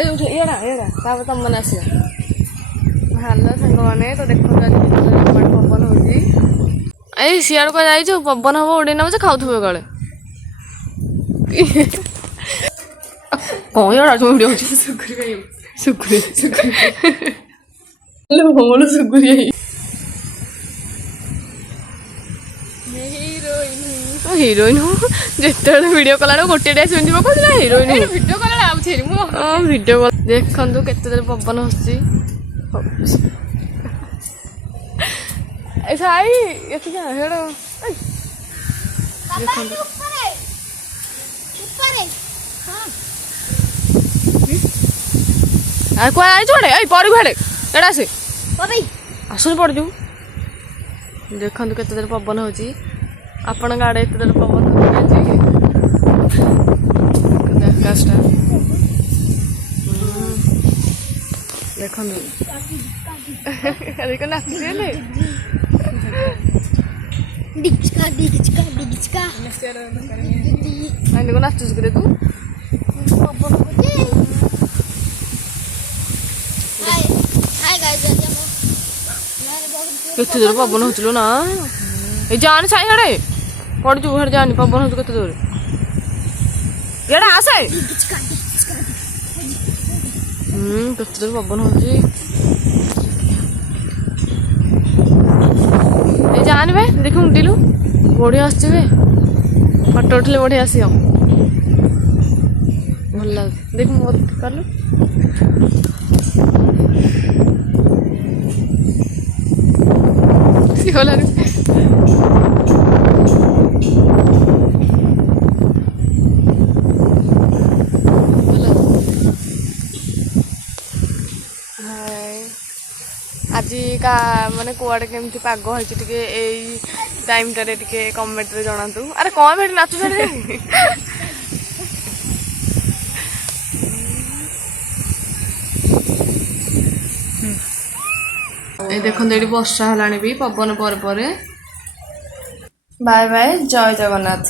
ଏଇଟା ତାପରେ ତମମାନେ ଆସିବ। ହାଲୋ ସାଙ୍ଗମାନେ, ତ ଦେଖନ୍ତୁ ଆଜି ପବନ ହଉଛି। ଏଇ ସିଆଡ଼େ କୁଆଡ଼େ ଯାଇଛୁ? ପବନ ହବ ଉଡ଼େଇ ନେବ ଯେ ଖାଉଥିବ କାଳେ। କଣ ଏଇଟା ଭିଡ଼ିଓ ହଉଛି? ସୁକୁରି ହିରୋଇନ ଯେତେବେଳେ ଭିଡ଼ିଓ କଲା ବେଳକୁ ଗୋଟିଏ ଡ୍ରେସ୍ ପିନ୍ଧିବ କହୁଥିଲା ହିରୋଇନ। ଭିଡ଼ିଓ କଲା ଆଉଛି ଭିଡ଼ିଓ କଲ। ଦେଖନ୍ତୁ କେତେ ଜୋରେ ପବନ ହସୁଛି। ସାଇ ଏଠିକା ହେଡ଼ ଦେଖନ୍ତୁ କୁଆ ଯାଇଛୁ ଗୋଟେ ଏଇ ପଡ଼ିବୁ ହେଡ଼େ ଏଇଟା ଆସେ ଆସୁନି ପଡ଼ିଯିବୁ। ଦେଖନ୍ତୁ କେତେ ଜୋରେ ପବନ ହଉଛି। ଆପଣଙ୍କ ଆଡ଼େ ଏତେ ଜୋରେ ପବନ ହଉଛି ଆକାଶଟା ଦେଖନ୍ତୁ ନାଚୁଛି ହେଲେ ନାଚୁଛୁ କିରେ ତୁ? କେତେ ଜୋରେ ପବନ ହଉଥିଲୁ ନା ଏଇ ଯାଆନି ସାଇ ହାଡ଼େ ପଡ଼ିଯିବୁ ହାଡ଼େ ଯାଆନି ପବନ ହଉଛି କେତେ ଜୋରେ। ଇଆଡ଼େ ଆସେ କେତେ ଜୋରେ ପବନ ହଉଛି। ଏଇ ଯାଆନି ବେ ଦେଖି ଉଣ୍ଡିଲୁ ବଢ଼ିଆ ଆସୁଛି ବେ ଫଟୋ ଉଠିଲେ ବଢ଼ିଆ ଆସିବ ଭଲ ଲାଗୁଛି। ଦେଖ ମୋ କଲୁ ଗଲାନି ଆଜି ମାନେ କୁଆଡ଼େ କେମିତି ପାଗ ହେଇଛି ଟିକେ ଏଇ ଟାଇମ୍ଟାରେ ଟିକେ କମେଣ୍ଟରେ ଜଣାନ୍ତୁ। ଆରେ କ'ଣ ଏଠି ନାଚୁ ଛାଡ଼ି ଏଇ ଦେଖନ୍ତୁ ଏଇଠି ବର୍ଷା ହେଲାଣି ବି ପବନ ପରେ ପରେ। ବାଏ ବାଏ, ଜୟ ଜଗନ୍ନାଥ।